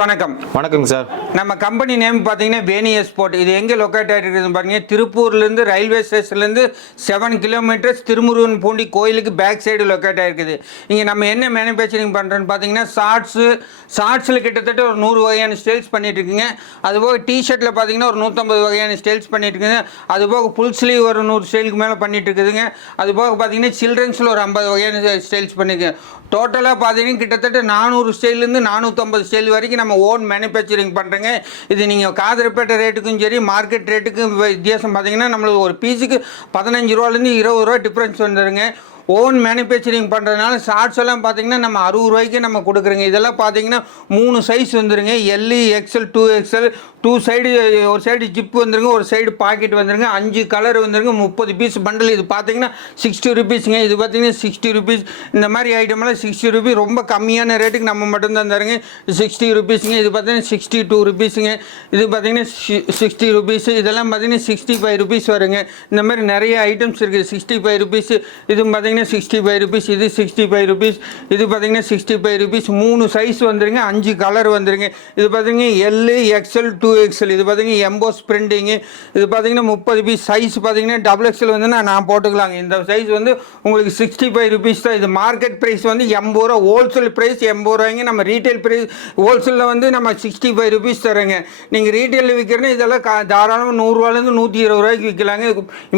வணக்கம். வணக்கங்க சார். நம்ம கம்பெனி நேம் பார்த்தீங்கன்னா வேணி எக்ஸ்போர்ட். இது எங்கே லொக்கேட் ஆகிருக்குதுன்னு பாருங்க. திருப்பூர்லேருந்து ரயில்வே ஸ்டேஷன்லேருந்து 7 கிலோமீட்டர்ஸ் திருமுருகன் பூண்டி கோயிலுக்கு பேக் சைடு லொக்கேட் ஆகிருக்குது. இங்கே நம்ம என்ன மேனுஃபேக்சரிங் பண்ணுறோன்னு பார்த்தீங்கன்னா ஷார்ட்ஸில் கிட்டத்தட்ட ஒரு 100 வகையான ஸ்டைல்ஸ் பண்ணிட்டு இருக்குங்க. அதுபோக டிஷர்ட்டில் பார்த்தீங்கன்னா ஒரு 150 வகையான ஸ்டைல்ஸ் பண்ணிட்டு இருக்குங்க. அதுபோக ஃபுல் ஸ்லீவ் ஒரு 100 ஸ்டைலுக்கு மேலே பண்ணிட்டு இருக்குதுங்க. அதுபோக பார்த்தீங்கன்னா சில்ட்ரன்ஸில் ஒரு 50 வகையான ஸ்டைல்ஸ் பண்ணியிருக்கேன். டோட்டலாக பார்த்தீங்கன்னா கிட்டத்தட்ட 400 ஸ்டைல்லேருந்து 450 ஸ்டைல் வரைக்கும் நம்ம ஓன் மேனுஃபேக்சரிங் பண்ணுறேங்க. இது நீங்கள் காதரப்பேட்டை ரேட்டுக்கும் சரி மார்க்கெட் ரேட்டுக்கும் வித்தியாசம் பார்த்தீங்கன்னா நம்மளுக்கு ஒரு பீஸுக்கு 15 ரூபாலேருந்து 20 ரூபா டிஃப்ரென்ஸ் வந்துடுங்க. ஓன் மேனுஃபேக்சரிங் பண்ணுறதுனால ஷார்ட்ஸ் எல்லாம் பார்த்தீங்கன்னா நம்ம 60 ரூபாய்க்கு நம்ம கொடுக்குறோங்க. இதெல்லாம் பார்த்தீங்கன்னா 3 சைஸ் வந்துருங்க. எல், எக்ஸ்எல், 2XL, 2 சைடு, ஒரு சைடு ஜிப்பு வந்துருங்க, ஒரு சைடு பாக்கெட் வந்துருங்க, 5 கலர் வந்துருங்க, 30 பீஸ் பண்டல். இது பார்த்தீங்கன்னா 60 ருபீஸுங்க. இது பார்த்தீங்கன்னா 60 ருபீஸ். இந்த மாதிரி ஐட்டமெல்லாம் 60 ருபீஸ், ரொம்ப கம்மியான ரேட்டுக்கு நம்ம மட்டும்தான் தருங்க. 60 ருபீஸுங்க. இது பார்த்தீங்கன்னா 62 ருபீஸுங்க. இது பார்த்தீங்கன்னா 60 ருபீஸ். இதெல்லாம் பார்த்தீங்கன்னா 65 ருபீஸ் வருங்க. இந்த மாதிரி நிறைய ஐட்டம்ஸ் இருக்குது. 65 ருபீஸ். இது பார்த்தீங்கன்னா 65 ருபீஸ். இது 65 ருபீஸ். இது பார்த்தீங்கன்னா 65 ருபீஸ். 3 சைஸ் வந்துருங்க, 5 கலர் வந்துருங்க. இது பார்த்தீங்கன்னா எல், எக்ஸ்எல், 2XL. இது பார்த்தீங்கன்னா எம்போஸ் பிரிண்டிங்கு. இது பார்த்தீங்கன்னா 30 பீஸ். சைஸ் பார்த்தீங்கன்னா XXL வந்து நான் போட்டுக்கலாங்க. இந்த சைஸ் வந்து உங்களுக்கு 65 ருபீஸ் தான். இது மார்க்கெட் ப்ரைஸ் வந்து 80 ரூபா. ஹோல்சேல் ப்ரைஸ் 80 ரூபாய்ங்க. நம்ம ரீட்டைல் ப்ரைஸ் ஹோல்சேலில் வந்து நம்ம 65 ருபீஸ் தரேங்க. நீங்கள் ரீட்டைலில் விற்கிறேன்னா இதெல்லாம் தாராளமாக 100 ரூபாலேருந்து 120 ரூபாய்க்கு விற்கலாங்க.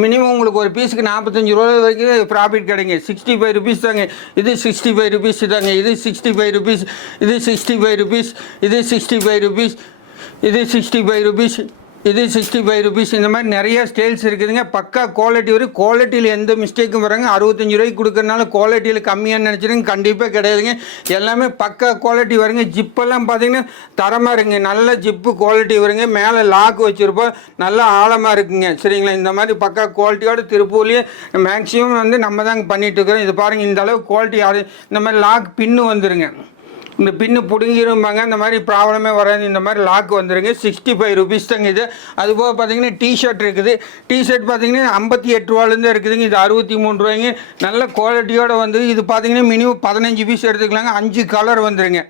மினிமம் உங்களுக்கு ஒரு பீஸுக்கு 45 ரூபா வரைக்கும் ப்ராஃபிட் கிடைக்கும். 65 ருபீஸ் தாங்க. இது 65 ருபீஸ் தாங்க. இது 65 ருபீஸ். இது 65 ருபீஸ். இது 65 ருபீஸ். இது 65 ருபீஸ். இது 65 ருபீஸ். இந்த மாதிரி நிறைய ஸ்டைல்ஸ் இருக்குதுங்க. பக்கா குவாலிட்டி வரும். குவாலிட்டியில் எந்த மிஸ்டேக்கும் வராங்க. 65 ரூபாய்க்கு கொடுக்கறனால குவாலிட்டியில் கம்மியாக நினச்சிருங்க, கண்டிப்பாக கிடையாதுங்க. எல்லாமே பக்கா குவாலிட்டி வருங்க. ஜிப்பெல்லாம் பார்த்தீங்கன்னா தரமாக இருக்குங்க. நல்ல ஜிப்பு குவாலிட்டி வருங்க. மேலே லாக் வச்சுருப்போம், நல்லா ஆழமாக இருக்குங்க. சரிங்களா? இந்த மாதிரி பக்கா குவாலிட்டியோட திருப்பூர்லேயே மேக்ஸிமம் வந்து நம்ம தாங்க பண்ணிகிட்டு இருக்கிறோம். இது பாருங்கள், இந்த அளவு குவாலிட்டி. இந்த மாதிரி லாக் பின்னு வந்துருங்க. இந்த பின்னு பிடுங்கிருப்பாங்க. இந்த மாதிரி ப்ராப்ளமே வராது. இந்த மாதிரி லாக் வந்துருங்க. 65 ருபீஸ் தாங்க இது. அதுபோக பார்த்தீங்கன்னா டிஷர்ட் இருக்குது. டிஷர்ட் பார்த்தீங்கன்னா 58 ரூபாலேருந்து இருக்குதுங்க. இது 63 ரூபாய்ங்க. நல்ல குவாலிட்டியோடு வந்து இது பார்த்தீங்கன்னா மினிமம் 15 பீஸ் எடுத்துக்கலாங்க. 5 கலர் வந்துருங்க.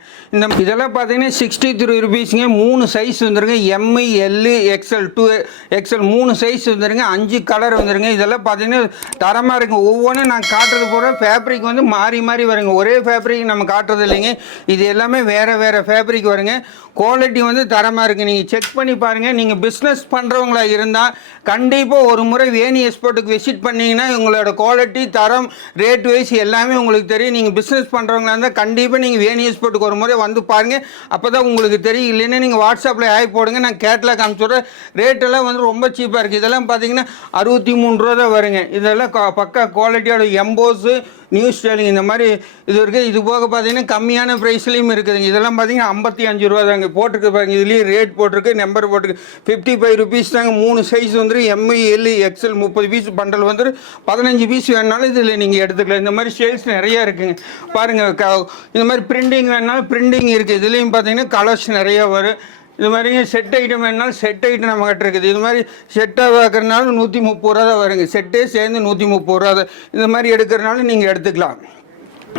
இதெல்லாம் பார்த்தீங்கன்னா 63 ருபீஸுங்க. 3 சைஸ் வந்துருங்க. M, L, XL, 2XL 3 size வந்துருங்க. 5 கலர் வந்துருங்க. இதெல்லாம் பார்த்தீங்கன்னா தரமாக இருக்குங்க. ஒவ்வொன்றும் நான் காட்டுறது போகிற ஃபேப்ரிக் வந்து மாறி மாறி வருங்க. ஒரே ஃபேப்ரிக் நம்ம காட்டுறது இல்லைங்க. இது எல்லாமே வேறு வேறு ஃபேப்ரிக் வருங்க. குவாலிட்டி வந்து தரமாக இருக்குது. நீங்கள் செக் பண்ணி பாருங்கள். நீங்கள் பிஸ்னஸ் பண்ணுறவங்களா இருந்தால் கண்டிப்பாக ஒரு முறை வேணி எக்ஸ்போர்ட்டுக்கு விசிட் பண்ணிங்கன்னா உங்களோட குவாலிட்டி, தரம், ரேட் வைஸ் எல்லாமே உங்களுக்கு தெரியும். நீங்கள் பிஸ்னஸ் பண்ணுறவங்களா இருந்தால் கண்டிப்பாக நீங்கள் வேணி எக்ஸ்போர்ட்டுக்கு ஒரு முறை வந்து பாருங்கள். அப்போ தான் உங்களுக்கு தெரியும். இல்லைன்னா நீங்கள் வாட்ஸ்அப்பில் ஆகி போடுங்க, நான் கேட்லாக் அனுப்பிச்சுட்றேன். ரேட்டெல்லாம் வந்து ரொம்ப சீப்பாக இருக்குது. இதெல்லாம் பார்த்தீங்கன்னா 63 ரூபா தான் வருங்க. இதெல்லாம் பக்கா குவாலிட்டியோட எம்போஸு, நியூ ஸ்டைலிங் இந்த மாதிரி இது இருக்குது. இது போக பார்த்தீங்கன்னா கம்மியான ப்ரைஸ்லேயும் இருக்குதுங்க. இதெல்லாம் பார்த்தீங்கன்னா 55 ரூபா தாங்க போட்டிருக்கு பாருங்க. இதுலேயே ரேட் போட்டிருக்கு, நம்பர் போட்டிருக்கு. 55 ருபீஸ் தாங்க. 3 சைஸ் வந்துடும். M, L, XL 30 piece bundle வந்துடும். 15 பீஸ் வேணுனாலும் இதில் நீங்கள் எடுத்துக்கலாம். இந்த மாதிரி ஸ்டைல்ஸ் நிறையா இருக்குங்க. பாருங்கள், இந்த மாதிரி பிரிண்டிங் வேணுனாலும் பிரிண்டிங் இருக்குது. இதுலேயும் பார்த்தீங்கன்னா கலர்ஸ் நிறையா வரும். இது மாதிரி செட் ஐட்டம் வேணுனாலும் செட் ஐட்டம் நம்ம கிட்ட இருக்குது. இது மாதிரி செட்டாக பார்க்குறதுனால 130 ரூபா தான் வருங்க. செட்டே சேர்ந்து 130 ரூபா தான். இந்த மாதிரி எடுக்கிறனாலும் நீங்கள் எடுத்துக்கலாம்.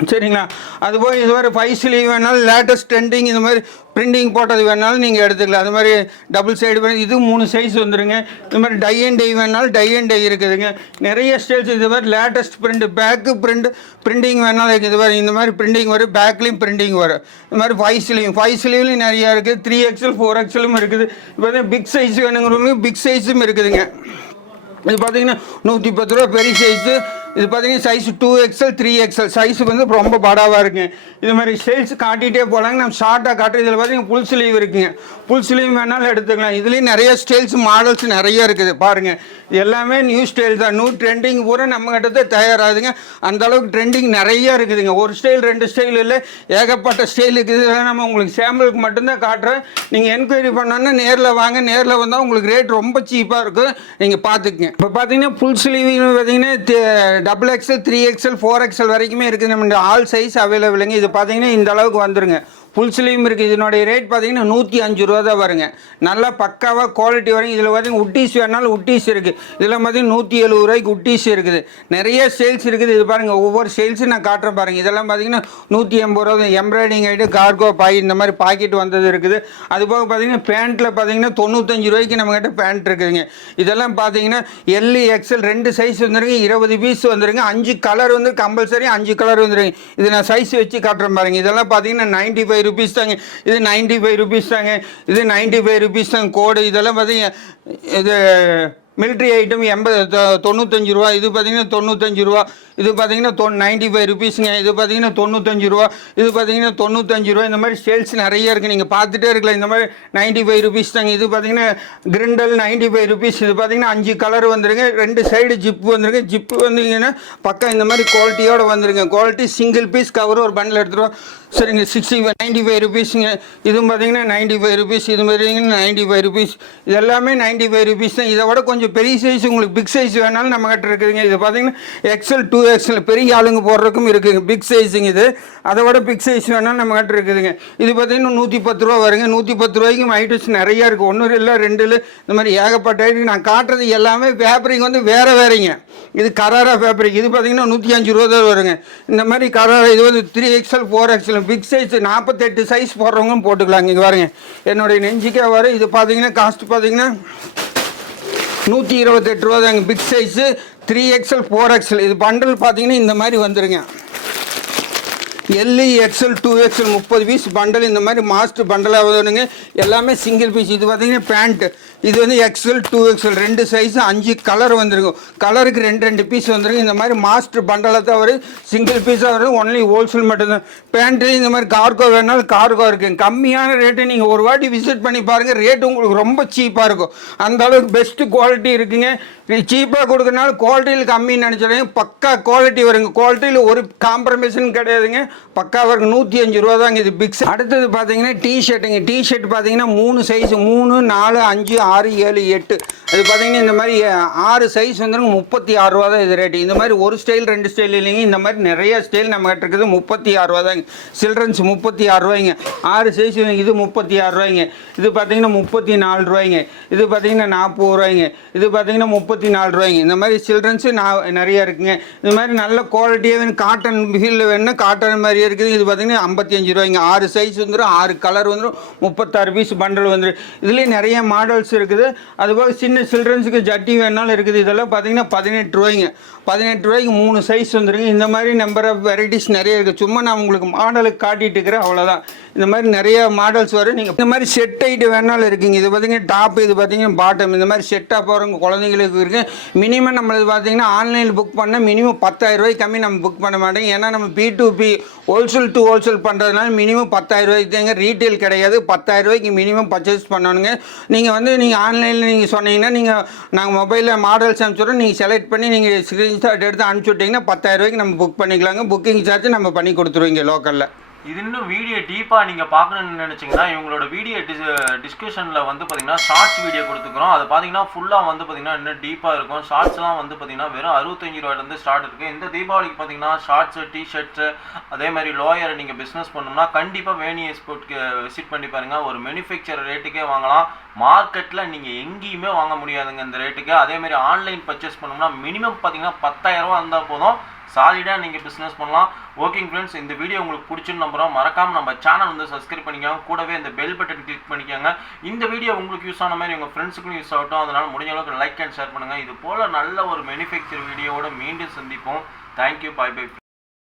சரிங்களா? அதுபோல் இது மாதிரி 5 ஸ்லீவ் வேணாலும் லேட்டஸ்ட் ட்ரெண்டிங் இந்த மாதிரி பிரிண்டிங் போட்டது வேணாலும் நீங்கள் எடுத்துக்கலாம். அது மாதிரி டபுள் சைடு வேணும். இது 3 சைஸ் வந்துடுங்க. இது மாதிரி டை அண்ட் டை வேணாலும் டை அண்ட் டை இருக்குதுங்க. நிறைய ஸ்டைல்ஸ். இது மாதிரி லேட்டஸ்ட் பிரிண்ட், பேக்கு பிரிண்டிங் வேணாலும் இருக்குது. இது மாதிரி இந்த மாதிரி பிரிண்டிங் வரும். பேக்லேயும் பிரிண்டிங் வரும். இது மாதிரி 5 ஸ்லீவ்லையும் நிறையா இருக்குது. 3XL 4XL இருக்குது. இப்போ பார்த்தீங்கன்னா பிக் சைஸ் வேணுங்கிறவங்களுக்கு பிக் சைஸும் இருக்குதுங்க. இது பார்த்தீங்கன்னா 110 ரூபா பெரிய சைஸு. இது பார்த்தீங்கன்னா சைஸ் 2XL 3XL சைஸ் வந்து ரொம்ப படாவாக இருக்குங்க. இது மாதிரி ஸ்டைல்ஸ் காட்டிகிட்டே போகலாங்க. நம்ம ஷார்ட்டாக காட்டுறது. இதில் பார்த்தீங்கன்னா புல் ஸ்லீவ் இருக்குங்க. புல் ஸ்லீவ் வேணாலும் எடுத்துக்கலாம். இதுலேயும் நிறைய ஸ்டைல்ஸ், மாடல்ஸ் நிறைய இருக்குது. பாருங்கள், இது எல்லாமே நியூ ஸ்டைல் தான். நியூ ட்ரெண்டிங் பூரா நம்ம கிட்ட தயாராகுதுங்க. அந்த அளவுக்கு ட்ரெண்டிங் நிறையா இருக்குதுங்க. ஒரு ஸ்டைல் 2 ஸ்டைல் இல்லை, ஏகப்பட்ட ஸ்டைல் இருக்குது. இதெல்லாம் நம்ம உங்களுக்கு சாம்பிளுக்கு மட்டும்தான் காட்டுறேன். நீங்கள் என்கொயரி பண்ணோன்னா நேரில் வாங்க. நேரில் வந்தால் உங்களுக்கு ரேட் ரொம்ப சீப்பாக இருக்கும். நீங்கள் பார்த்துக்குங்க. இப்போ பார்த்தீங்கன்னா ஃபுல் ஸ்லீவ் பார்த்தீங்கன்னா XXL 3XL 4XL வரைக்குமே இருக்குது. நம்ம ஆல் சைஸ் அவைலபிளுங்க. இது பார்த்தீங்கன்னா இந்த அளவுக்கு வந்துருங்க. ஃபுல் ஸ்லீவும் இருக்குது. இதனுடைய ரேட் பார்த்தீங்கன்னா 105 ரூபா தான் வருங்க. நல்லா பக்காவாக குவாலிட்டி வரும். இதில் பார்த்தீங்கன்னா உட்டீஸ் வேணாலும் உட்டீஸ் இருக்குது. இதில் பார்த்தீங்கன்னா 170 ரூபாய்க்கு உட்டீஸ் இருக்குது. நிறைய சேல்ஸ் இருக்குது. இது பாருங்கள், ஒவ்வொரு சேல்ஸும் நான் காட்டுறேன் பாருங்கள். இதெல்லாம் பார்த்தீங்கன்னா 180 ரூபா தான். எம்ப்ராய்டிங் ஆகிட்டு கார்கோ பாய் இந்த மாதிரி பாக்கெட் வந்தது இருக்குது. அதுபோக பார்த்தீங்கன்னா பேண்ட்டில் பார்த்தீங்கன்னா 95 ரூபாய்க்கு நம்மகிட்ட பேண்ட் இருக்குதுங்க. இதெல்லாம் பார்த்தீங்கன்னா எல் எக்ஸ்எல் 2 சைஸ் வந்துருங்க. 20 பீஸ் வந்துருங்க. 5 கலர் வந்து கம்பல்சரி 5 கலர் வந்துருங்க. இது நான் சைஸ் வச்சு காட்டுறேன் பாருங்கள். இதெல்லாம் பார்த்தீங்கன்னா 95 ரூபீஸ் தாங்க. இது 95 ரூபீஸ் தாங்க. இது 95 ரூபீஸ் தாங்க கோடு. இதெல்லாம் பார்த்தீங்க இது மிலிட்ரி ஐட்டம் 95 ரூபா. இது பார்த்தீங்கன்னா 95 ரூபா. இது பார்த்தீங்கன்னா 95 ரூபீஸுங்க. இது பார்த்தீங்கன்னா 95 ரூபா. இது பார்த்தீங்கன்னா 95 ரூபா. இந்த மாதிரி சேல்ஸ் நிறைய இருக்குது. நீங்கள் பார்த்துட்டே இருக்கலாம். இந்த மாதிரி 95 ரூபீஸ் தாங்க. இது பார்த்தீங்கன்னா கிரிண்டல் 95 ரூபீஸ். இது பார்த்தீங்கன்னா 5 கலர் வந்துருங்க. 2 சைடு ஜிப்பு வந்துருங்க. ஜிப்பு வந்தீங்கன்னா பக்கம் இந்த மாதிரி குவாலிட்டியோடு வந்துருங்க. குவாலிட்டி சிங்கிள் பீஸ் கவர் ஒரு பண்டில் எடுத்துருவோம். சரிங்க. 95 ரூபீஸுங்க. இதுவும் பார்த்தீங்கன்னா 95 ரூபீஸ். இது பார்த்தீங்கன்னா 95 ரூபீஸ். இது எல்லாமே 95 ரூபீஸ் தான். இதை விட கொஞ்சம் பெரிய சைஸ் உங்களுக்கு பிக் சைஸ் வேணாலும் நம்ம கிட்ட இருக்குதுங்க. இது பார்த்தீங்கன்னா எக்ஸ்எல் 2XL பெரிய ஆளுங்க போடுறதுக்கும் இருக்குதுங்க. பிக் சைஸுங்க இது. அதை விட பிக் சைஸ் வேணாலும் நம்ம கிட்ட இருக்குதுங்க. இது பார்த்தீங்கன்னா 110 ரூபா வருங்க. 110 ரூபாய்க்கும் ஐட்டம்ஸ் நிறையா இருக்குது. 1 இல்லை 2 இல்லை இந்த மாதிரி ஏகப்பட்ட ஐட்டம். நான் காட்டுறது எல்லாமே ஃபேப்ரிக் வந்து வேறு வேறுங்க. இது கராரா ஃபேப்ரிக். இது பார்த்தீங்கன்னா 105 ரூபா தான் வருங்க. இந்த மாதிரி கராரா இது வந்து 3XL 4XL big size 48 size போடுறவங்களும் போட்டுக்கலாங்க. இங்கே பாருங்க, என்னுடைய நெஞ்சிக்கே வரும். இது பார்த்தீங்கன்னா காஸ்ட் பார்த்தீங்கன்னா 128 ரூபா தாங்க. Big size 3XL 4XL. இது பண்டல் பார்த்தீங்கன்னா இந்த மாதிரி வந்துருங்க. L XL 2XL 30 piece bundle இந்த மாதிரி மாஸ்டர் பண்டலாக வருங்க. எல்லாமே சிங்கிள் பீஸ். இது பார்த்தீங்கன்னா பேண்ட். இது வந்து எக்ஸ்எல் 2XL 2 சைஸ் 5 கலர் வந்துருக்கும். கலருக்கு 2 பீஸ் வந்துருங்க. இந்த மாதிரி மாஸ்டர் பண்டலாக தான் வரும். சிங்கிள் பீஸாக வரும். ஒன்லி ஹோல்சேல் மட்டும்தான். பேண்ட்டு இந்த மாதிரி கார்கோ வேணாலும் கார்கோ இருக்குங்க. கம்மியான ரேட்டு நீங்கள் ஒரு வாட்டி விசிட் பண்ணி பாருங்கள். ரேட்டு உங்களுக்கு ரொம்ப சீப்பாக இருக்கும். அந்த அளவுக்கு பெஸ்ட்டு குவாலிட்டி இருக்குங்க. சீப்பாக கொடுக்கறனால குவாலிட்டியில் கம்மின்னு நினச்சிடுங்க. பக்கா குவாலிட்டி வருங்க. குவாலிட்டியில் ஒரு காம்ப்ரமைஸும் கிடையாதுங்க. பக்காவாக இருக்கும். 105 ரூபா தாங்க இது பிக்ஸ். அடுத்தது பார்த்தீங்கன்னா டிஷர்ட்டுங்க. டிஷர்ட் பார்த்தீங்கன்னா 3 சைஸ் 3, 4, 5, 6, 7, 8. அது பார்த்தீங்கன்னா இந்த மாதிரி 6 சைஸ் வந்துருங்க. 36 ரூபா தான் இது ரேட்டு. இந்த மாதிரி ஒரு ஸ்டைல் 2 ஸ்டைல் இல்லைங்க. இந்த மாதிரி நிறைய ஸ்டைல் நம்ம கிட்ட இருக்குது. 36 ரூபா தாங்க. சில்ட்ரன்ஸ் 36 ரூபாய்ங்க. 6 சைஸ் இது 36 ரூபாய்ங்க. இது பார்த்தீங்கன்னா 34 ரூபாய்ங்க. இது பார்த்தீங்கன்னா 40 ரூபாய்ங்க. இது பார்த்தீங்கன்னா 34 ரூபாய்ங்க. இந்த மாதிரி சில்ட்ரன்ஸு நிறையா இருக்குங்க. இந்த மாதிரி நல்ல குவாலிட்டியாக வேணும். காட்டன் ஃபீல்டில் வேணும்னா காட்டன் மாதிரியே இருக்குது. இது பார்த்தீங்கன்னா 55 ரூபாய்ங்க. 6 சைஸ் வந்துடும். 6 கலர் வந்துடும். 36 பீஸ் பண்டல் வந்துடும். இதுலேயே நிறைய மாடல்ஸ் இருக்குது. அதுபோக சின்ன சில்ட்ரன்ஸுக்கு ஜட்டி வேணாலும் இருக்குது. இதெல்லாம் பார்த்தீங்கன்னா 18 ரூபாய்ங்க. 18 ரூபாய்க்கு 3 சைஸ் வந்துருங்க. இந்த மாதிரி நம்பர் ஆஃப் வெரைட்டிஸ் நிறைய இருக்குது. சும்மா நான் உங்களுக்கு மாடலுக்கு காட்டிட்டு இருக்கிறேன், அவ்வளோதான். இந்த மாதிரி நிறைய மாடல்ஸ் வரும். நீங்கள் இந்த மாதிரி செட் ஐட்டு வேணாலும் இருக்குங்க. இது பார்த்தீங்கன்னா டாப், இது பார்த்தீங்கன்னா பாட்டம். இந்த மாதிரி செட்டாக போகிறவங்க குழந்தைங்களுக்கு இருக்குது. மினிமம் நம்மளது பார்த்தீங்கன்னா ஆன்லைனில் புக் பண்ணால் மினிமம் 10,000 ரூபாய்க்கு கம்மி நம்ம புக் பண்ண மாட்டோம். ஏன்னா நம்ம P2P ஹோல்சேல் டு ஹோல்சேல் பண்ணுறதுனால மினிமம் 10,000 ரூபாய்க்கு தாங்க. ரீட்டெயில் கிடையாது. 10,000 ரூபாய்க்கு மினிமம் பர்ச்சேஸ் பண்ணணுங்க. நீங்கள் ஆன்லைனில் நீங்கள் சொன்னீங்கன்னா நாங்கள் மொபைலில் மாடல்ஸ் அனுப்பிச்சுட்றோம். நீங்கள் செலக்ட் பண்ணி நீங்கள் ஸ்க்ரீன்ஷாட் எடுத்து அனுப்பிச்சி விட்டிங்கன்னா 10,000 ரூபாய்க்கு நம்ம புக் பண்ணிக்கலாங்க. புக்கிங் சார்ஜ் நம்ம பண்ணி கொடுத்துருவீங்க லோக்கலில். இது இன்னும் வீடியோ டீப்பாக நீங்கள் பார்க்கணுன்னு நினச்சிங்கன்னா இவங்களோட வீடியோ டிஸ்கிரிப்ஷனில் வந்து பார்த்தீங்கன்னா ஷார்ட்ஸ் வீடியோ கொடுத்துக்கிறோம். அது பார்த்தீங்கன்னா ஃபுல்லாக வந்து பார்த்தீங்கன்னா இன்னும் டீப்பாக இருக்கும். ஷார்ட்ஸ்லாம் வந்து பார்த்தீங்கன்னா வெறும் 65 ரூபாயிலேருந்து ஸ்டார்ட் இருக்குது. இந்த தீபாவளிக்கு பார்த்தீங்கன்னா ஷார்ட்ஸு, டிஷர்ட்ஸு, அதே மாதிரி லோயரை நீங்கள் பிஸ்னஸ் பண்ணணும்னா கண்டிப்பாக வேணி எக்ஸ்போர்ட்க்கு விசிட் பண்ணி பாருங்கள். ஒரு மேனுஃபேக்சர் ரேட்டுக்கே வாங்கலாம். மார்க்கெட்டில் நீங்கள் எங்கேயுமே வாங்க முடியாதுங்க இந்த ரேட்டுக்கு. அதேமாதிரி ஆன்லைன் பர்ச்சேஸ் பண்ணோம்னா மினிமம் பார்த்தீங்கன்னா 10,000 ரூபா இருந்தால் போதும். சாலிடாக நீங்கள் பிஸ்னஸ் பண்ணலாம். ஓகேங்க ஃப்ரெண்ட்ஸ், இந்த வீடியோ உங்களுக்கு பிடிச்சுன்னு நம்புகிறோம். மறக்காமல் நம்ம சேனல் வந்து சப்ஸ்கிரைப் பண்ணிக்கோங்க. கூடவே இந்த பெல் பட்டன் கிளிக் பண்ணிக்கோங்க. இந்த வீடியோ உங்களுக்கு யூஸ் ஆன மாதிரி உங்கள் ஃப்ரெண்ட்ஸுக்கும் யூஸ் ஆகட்டும். அதனால் முடிஞ்ச அளவுக்கு லைக் அண்ட் ஷேர் பண்ணுங்கள். இது போல் நல்ல ஒரு மேனுஃபேக்சர் வீடியோவோட மீண்டும் சந்திப்போம். தேங்க்யூ. Bye by.